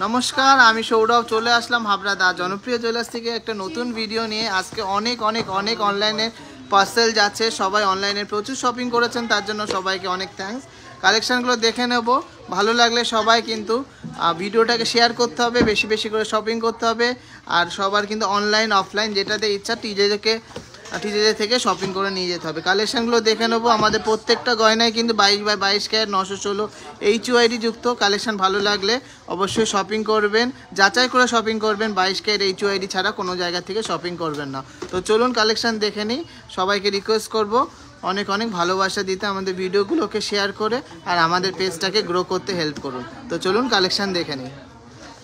নমস্কার, আমি সৌরভ চলে আসলাম হাবড়া দা জনপ্রিয় জুয়েলার্স থেকে একটা নতুন ভিডিও নিয়ে। আজকে অনেক অনেক অনেক অনলাইনে পার্সেল যাচ্ছে, সবাই অনলাইনে প্রচুর শপিং করেছেন, তার জন্য সবাইকে অনেক থ্যাঙ্কস। কালেকশানগুলো দেখে নেব, ভালো লাগলে সবাই কিন্তু ভিডিওটাকে শেয়ার করতে হবে, বেশি বেশি করে শপিং করতে হবে। আর সবার কিন্তু অনলাইন অফলাইন যেটাতে ইচ্ছা টিজে থেকে শপিং করে নিয়ে যেতে হবে। কালেকশানগুলো দেখে নেবো। আমাদের প্রত্যেকটা গয়নায় কিন্তু 22x22 ক্যারেট 916 HUID যুক্ত। কালেকশান ভালো লাগলে অবশ্যই শপিং করবেন, যাচাই করে শপিং করবেন। 22 ক্যারেট HUID ছাড়া কোনো জায়গা থেকে শপিং করবেন না। তো চলুন কালেকশান দেখে নিই। সবাইকে রিকোয়েস্ট করব অনেক অনেক ভালোবাসা দিতে, আমাদের ভিডিওগুলোকে শেয়ার করে আর আমাদের পেজটাকে গ্রো করতে হেল্প করুন। তো চলুন কালেকশান দেখে নিই।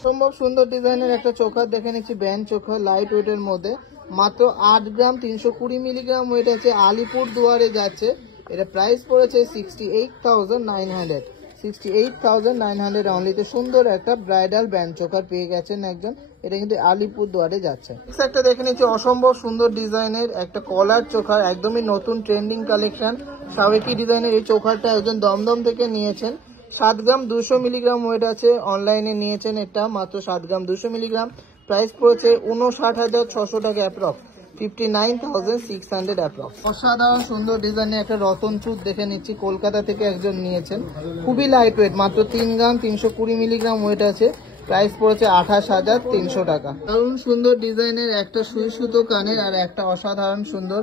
সম্ভব সুন্দর ডিজাইনের একটা চোকার দেখে নিচ্ছি, ব্যান্ড চোখা লাইট ওয়েটের মধ্যে, মাত্র 8 গ্রাম 320 মিলিগ্রাম ওয়েট আছে। আলিপুর দুয়ারে যাচ্ছে। এটা প্রাইস পড়েছে 68,900 68,900 অনলিতে। সুন্দর একটা ব্রাইডাল ব্যান্ড চোকার পেয়ে গেছেন একজন। এটা কিন্তু আলিপুর দুয়ারে যাচ্ছে। একটা দেখে নিচ্ছি অসম্ভব সুন্দর ডিজাইনের একটা কলার চোখার, একদমই নতুন ট্রেন্ডিং কালেকশন। সাবেকি ডিজাইনের এই চোখারটা একজন দমদম থেকে নিয়েছেন। 7 গ্রাম 200 মিলিগ্রাম ওয়েট আছে। অনলাইনে নিয়েছেন এটা মাত্র 7 গ্রাম 200 মিলিগ্রাম। প্রাইস পড়েছে 59,600 টাকা অ্যাপ্রক্স, 59,600 অ্যাপ্রক্স। অসাধারণ সুন্দর ডিজাইনের একটা রতন চুট দেখে নিচ্ছি, কলকাতা থেকে একজন নিয়েছেন। খুবই লাইট ওয়েট, মাত্র 3 গ্রাম 320 মিলিগ্রাম ওয়েট আছে। প্রাইস পড়েছে 28,300 টাকা। দারুণ সুন্দর ডিজাইনের একটা সুই সুতো কানের আর একটা অসাধারণ সুন্দর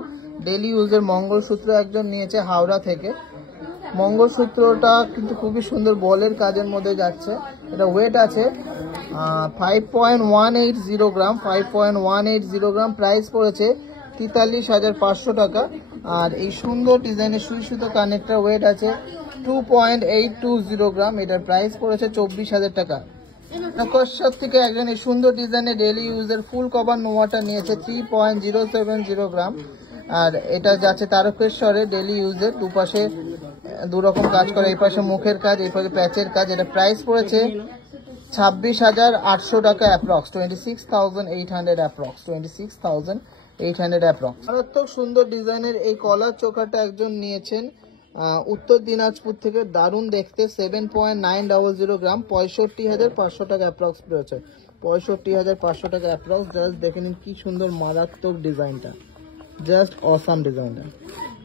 ডেলি ইউজের মঙ্গলসূত্র একজন নিয়েছে হাওড়া থেকে। মঙ্গলসূত্রটা কিন্তু খুবই সুন্দর বলের কাজের মধ্যে যাচ্ছে। এটা ওয়েট আছে 5.180 গ্রাম 5.180 গ্রাম। প্রাইস পড়েছে 43,500 টাকা। আর এই সুন্দর ডিজাইনের সুই সুতো কানেরটা ওয়েট আছে 2.820 গ্রাম। এটার প্রাইস পড়েছে 24,000 টাকা। কশ্যপ থেকে একজন এই সুন্দর ডিজাইনের ডেলি ইউজের ফুল কভার নোয়াটা নিয়েছে 3.070 গ্রাম। আর এটা যাচ্ছে তারকেশ্বরে ডেলি ইউজের, দুপাশে দুরকম কাজ করে, এই পাশে মুখের কাজ, এই পাশে প্যাচের কাজ। এটা প্রাইস পড়েছে 26,800 টাকা অ্যাপ্রক্স, 26,800 অ্যাপ্রক্স, 26,800 অ্যাপ্রক্স। মারাত্মক সুন্দর ডিজাইনের এই কলার চোখাটা একজন নিয়েছেন উত্তর দিনাজপুর থেকে, দারুণ দেখতে। 7.900 গ্রাম, 65,500 টাকা অ্যাপ্রক্স পড়েছে, 65,500 টাকা অ্যাপ্রক্স। জাস্ট দেখে নিন কি সুন্দর মারাত্মক ডিজাইনটা, জাস্ট অসাম ডিজাইনটা।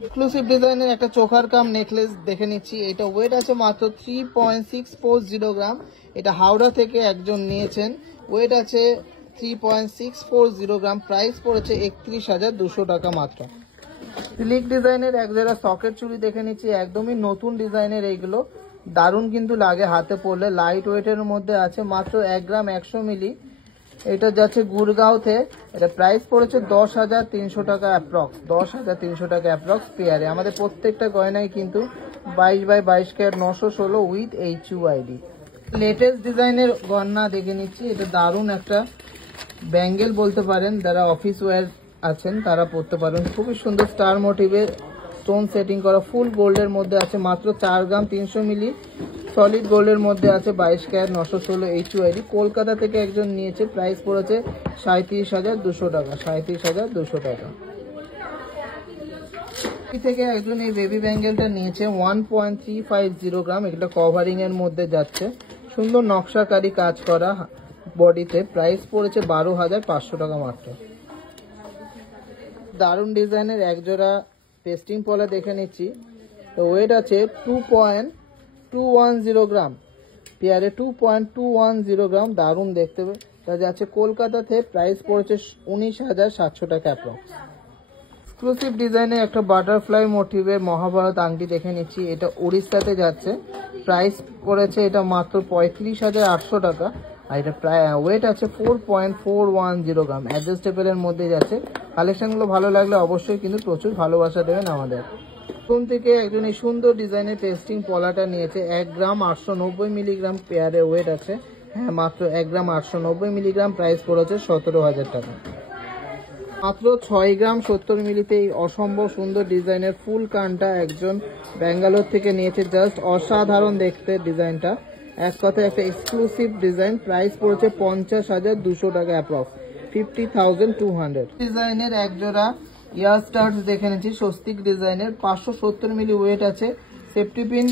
এক্সক্লুসিভ ডিজাইনের একটা চোখার কাম নেকলেস দেখে নিচ্ছি। এটা ওয়েট আছে মাত্র 3.640 গ্রাম। এটা হাওড়া থেকে একজন নিয়েছেন। ওয়েট আছে 3.640 গ্রাম। প্রাইস পড়েছে 31,200 টাকা মাত্র। সিল্ক ডিজাইনের এক জোড়া সকেট চুড়ি দেখে নিচ্ছি, একদমই নতুন ডিজাইনের এইগুলো। দারুণ কিন্তু লাগে হাতে পড়লে, লাইট ওয়েটের মধ্যে আছে, মাত্র 1 গ্রাম 100 মিলি। এটা যাচ্ছে গুড়গাঁওতে। এটা প্রাইস পড়েছে 10,300 টাকা অ্যাপ্রক্স, 10,300 টাকা অ্যাপ্রক্স পেয়ারে। আমাদের প্রত্যেকটা গয়নায় কিন্তু 22x22 carat 916 with HUID। Latest ডিজাইনের গয়না দেখে নিচ্ছি। এটা দারুণ একটা ব্যাঙ্গেল বলতে পারেন, যারা অফিস ওয়্যার আছেন তারা পরতে পারেন। খুবই সুন্দর স্টার মোটিভের স্টোন সেটিং করা, ফুল গোল্ডের মধ্যে আছে, মাত্র 4 গ্রাম 300 মিলি। সলিড গোল্ডের মধ্যে আছে, 22 ক্যারেট 916 HUID। কলকাতা থেকে একজন নিয়েছে। প্রাইস পড়েছে 37,200 টাকা, 37,200 টাকা। থেকে একজন এই বেবি ব্যাঙ্গেলটা নিয়েছে 1.350 গ্রাম। এটা কভারিং এর মধ্যে যাচ্ছে, সুন্দর নকশাকারী কাজ করা বডিতে। প্রাইস পড়েছে 12,500 টাকা মাত্র। দারুণ ডিজাইনের একজোড়া পেস্টিং পলা দেখে নিচ্ছি। তো ওয়েট আছে 2.210 গ্রাম পেয়ারে, 2.210 গ্রাম। দারুণ দেখতে যাচ্ছে কলকাতাতে। প্রাইস পড়েছে 19,700 টাকা অ্যাপ্রক্স। এক্সক্লুসিভ ডিজাইনের একটা বাটারফ্লাই মোটিভের মহাভারত আংটি দেখে নিচ্ছি। এটা উড়িষ্যাতে যাচ্ছে। প্রাইস পড়েছে এটা মাত্র 35,800 টাকা। আর এটা প্রায় ওয়েট আছে 4.410 গ্রাম। অ্যাডজাস্টেবলের মধ্যে যাচ্ছে। কালেকশনগুলো ভালো লাগলে অবশ্যই কিন্তু প্রচুর ভালোবাসা দেবেন আমাদের। কোন থেকে একজন এই সুন্দর ডিজাইনের পেস্টিং পলাটা নিয়েছে 1 গ্রাম 890 মিলিগ্রাম পেয়ারে ওয়েট আছে। হ্যাঁ, মাত্র 1 গ্রাম 890 মিলিগ্রাম। প্রাইস পড়েছে 17,000 টাকা। মাত্র 6 গ্রাম 70 মিলিতে এই অসম্ভব সুন্দর ডিজাইনের ফুল কানটা একজন ব্যাঙ্গালোর থেকে নিয়েছে। জাস্ট অসাধারণ দেখতে ডিজাইনটা, এক কথায় একটা এক্সক্লুসিভ ডিজাইন। প্রাইস পড়েছে 50,200 টাকা অ্যাপ্রক্স, 50,200। ডিজাইনের একজোড়া ইয়ার স্টার্স দেখে নিচ্ছি, স্বস্তিক ডিজাইনের, 570 মিলি ওয়েট আছে। Safety pin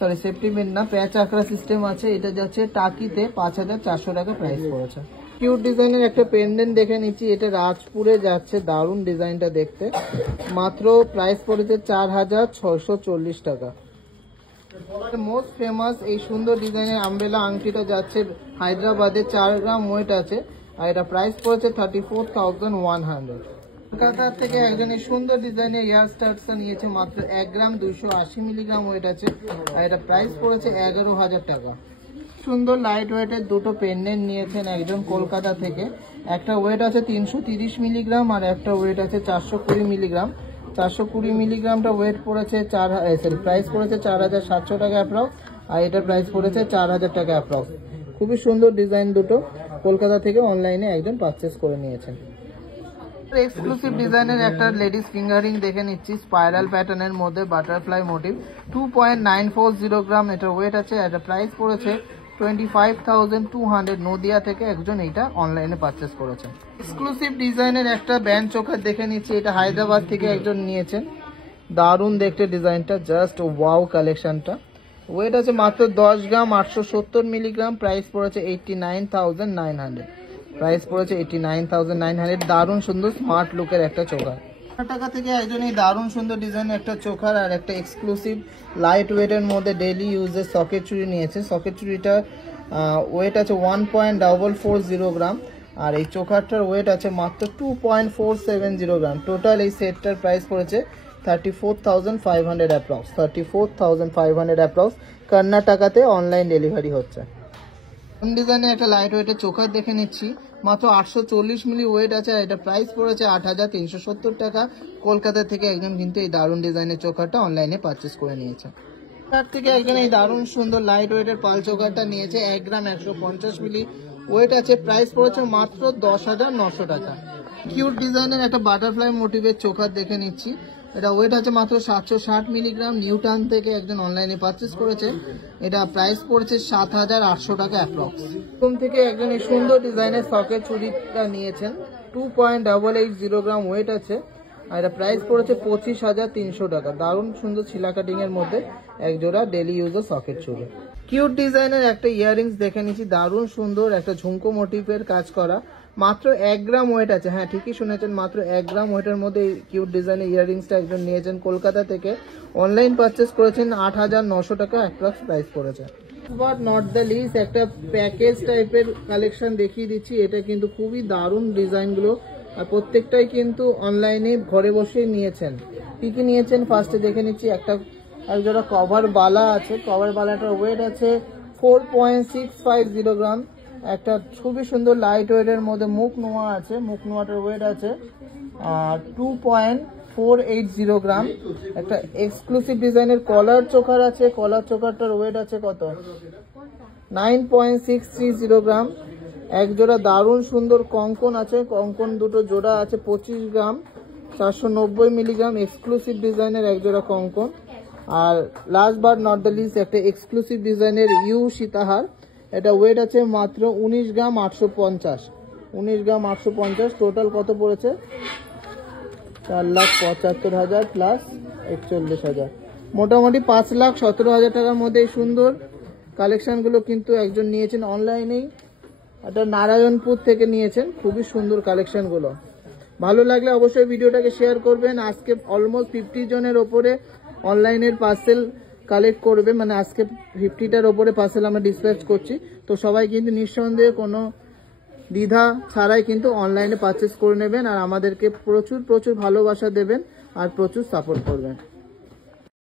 sorry safety pin না, প্যাচ আঁকড়া সিস্টেম আছে। এটা যাচ্ছে টাকিতে 5400 টাকা প্রাইস পড়েছে। কিউট ডিজাইনের একটা পেন্ডেন্ট দেখে নিচ্ছি, এটা রাজপুরে যাচ্ছে, দারুণ ডিজাইনটা দেখতে। মাত্র প্রাইস পড়েছে 4640 টাকা। মোস্ট ফেমাস এই সুন্দর ডিজাইনের আমব্রেলা আংটিটা যাচ্ছে হায়দ্রাবাদে, 4 গ্রাম ওয়েট আছে, আর এটা প্রাইস পড়েছে 34,100। কলকাতা থেকে একজন এই সুন্দর ডিজাইনের ইয়ার স্টাডসটা নিয়েছে, মাত্র 1 গ্রাম 280 মিলিগ্রাম ওয়েট আছে, আর এটা প্রাইস পড়েছে 11,000 টাকা। সুন্দর লাইট ওয়েটের দুটো পেন্ডেন্ট নিয়েছেন একজন কলকাতা থেকে। একটা ওয়েট আছে 330 মিলিগ্রাম আর একটা ওয়েট আছে 420 মিলিগ্রাম। 420 মিলিগ্রামটা ওয়েট পড়েছে প্রাইস পড়েছে 4700 টাকা অ্যাপ্রক্স, আর এটার প্রাইস পড়েছে 4000 টাকা অ্যাপ্রক্স। খুবই সুন্দর ডিজাইন দুটো, কলকাতা থেকে অনলাইনে একজন পারচেস করে নিয়েছেন। এক্সক্লুসিভ ডিজাইনের একটা লেডিস ফিঙ্গারিং দেখে নিচ্ছি, স্পাইরাল প্যাটার্নের মধ্যে বাটারফ্লাই মোটিভ, 2.940 গ্রাম এটা ওয়েট আছে, এটা প্রাইস পড়েছে 25,200। নদিয়া থেকে একজন এইটা অনলাইনে পারচেস করেছেন। এক্সক্লুসিভ ডিজাইনের একটা ব্যান্ড চোকার দেখে নিচ্ছি, এটা হায়দ্রাবাদ থেকে একজন নিয়েছেন, দারুণ দেখতে ডিজাইনটা, জাস্ট ওয়াও কালেকশনটা। ওয়েট আছে মাত্র 10 গ্রাম 870 মিলিগ্রাম, প্রাইস পড়েছে 89,900। প্রাইস পড়েছে 89,900। দারুণ সুন্দর স্মার্ট লুকের একটা চোকার। টাকা থেকে একজন এই দারুণ সুন্দর ডিজাইনের একটা চোকার আর একটা এক্সক্লুসিভ লাইট ওয়েটের মধ্যে ডেইলি ইউজের সকেট চুড়ি নিয়েছে। সকেট চুড়িটা ওয়েট আছে 1.440 গ্রাম, আর এই চোকারটার ওয়েট আছে মাত্র 2.470 গ্রাম। টোটাল এই সেটটার প্রাইস পড়েছে 34,500 অ্যাপ্রক্স। 34,500 অ্যাপ্রক্স। কর্ণাটকাতে অনলাইন ডেলিভারি হচ্ছে। ডিজাইনের একটা লাইট ওয়েটের চোকার দেখে নিচ্ছি, মাত্র 840 মিলি ওয়েট আছে, আর এটা প্রাইস পড়েছে 8,370 টাকা। কলকাতা থেকে একজন কিন্তু এই দারুণ ডিজাইনের চোকারটা অনলাইনে পারচেস করে নিয়েছে। তার থেকে একজন এই দারুণ সুন্দর লাইট ওয়েটের পাল চোকারটা নিয়েছে, 1 গ্রাম 150 মিলি ওয়েট আছে, প্রাইস পড়েছে মাত্র 10,900 টাকা। কিউট ডিজাইনের একটা বাটারফ্লাই মোটিভের চোকার দেখে নিচ্ছি, এটা ওয়েট আছে মাত্র 760 মিলিগ্রাম। নিউটাউন থেকে একজন অনলাইনে পারচেস করেছে, এটা প্রাইস পড়েছে 7,800 টাকা অ্যাপ্রক্স। রুম থেকে একজন এই সুন্দর ডিজাইনের সকেট চুড়িটা নিয়েছেন, 2.880 গ্রাম ওয়েট আছে, আর এটা প্রাইস পড়েছে 25,300 টাকা। দারুণ সুন্দর ছিলা কাটিং এর মধ্যে এক জোড়া ডেলি ইউজের সকেট চুড়ি। কিউট ডিজাইনের একটা ইয়াররিংস দেখে নিচ্ছি, দারুণ সুন্দর একটা ঝুমকো মোটিভের কাজ করা, মাত্র 1 গ্রাম ওয়েট আছে। হ্যাঁ, ঠিকই শুনেছেন, মাত্র 1 গ্রাম ওয়েটের মধ্যে এই কিউট ডিজাইনের ইয়াররিংসটা একজন নিয়েছেন কলকাতা থেকে, অনলাইন পারচেস করেছেন, 8,900 টাকা অ্যাপ্রক্স প্রাইস পড়েছে। বাট নট দ্য লিস্ট একটা প্যাকেজ টাইপের কালেকশন দেখিয়ে দিচ্ছি, এটা কিন্তু খুবই দারুণ ডিজাইনগুলো, আর প্রত্যেকটাই কিন্তু অনলাইনে ঘরে বসেই নিয়েছেন। কি কি নিয়েছেন ফার্স্টে দেখে নিচ্ছি। একটা একজোড়া কভার বালা আছে, কভার বালাটার ওয়েট আছে 4.650 গ্রাম। একটা খুবই সুন্দর লাইট ওয়েটের মধ্যে মুখ নোয়া আছে, মুখ নোয়াটার ওয়েট আছে 2.480 গ্রাম। একটা এক্সক্লুসিভ ডিজাইনের কলার চোকার আছে, কলার চোকারটার ওয়েট আছে কত 9.630 গ্রাম। এক জোড়া দারুণ সুন্দর কঙ্কন আছে, কঙ্কন দুটো জোড়া আছে 25 গ্রাম 490 মিলিগ্রাম, এক্সক্লুসিভ ডিজাইনের এক জোড়া কঙ্কন। আর last but not the least একটা এক্সক্লুসিভ ডিজাইনের ইউ সীতাহার, এটা ওয়েট আছে মাত্র 19 গ্রাম 850। 19 গ্রাম 850। টোটাল কত পড়েছে 4,75,000 প্লাস 41,000, মোটামুটি 5,17,000 টাকার মধ্যে এই সুন্দর কালেকশনগুলো কিন্তু একজন নিয়েছেন অনলাইনেই, এটা নারায়ণপুর থেকে নিয়েছেন। খুবই সুন্দর কালেকশনগুলো। ভালো লাগলে অবশ্যই ভিডিওটাকে শেয়ার করবেন। আজকে অলমোস্ট 50 জনের ওপরে অনলাইনের পার্সেল কালেক্ট করবে, মানে আজকে 50টার ওপরে পার্সেল আমরা ডিসপ্যাচ করছি। তো সবাই কিন্তু নিঃসন্দেহে কোনো দ্বিধা ছাড়াই কিন্তু অনলাইনে পারচেস করে নেবেন, আর আমাদেরকে প্রচুর প্রচুর ভালোবাসা দেবেন আর প্রচুর সাপোর্ট করবেন।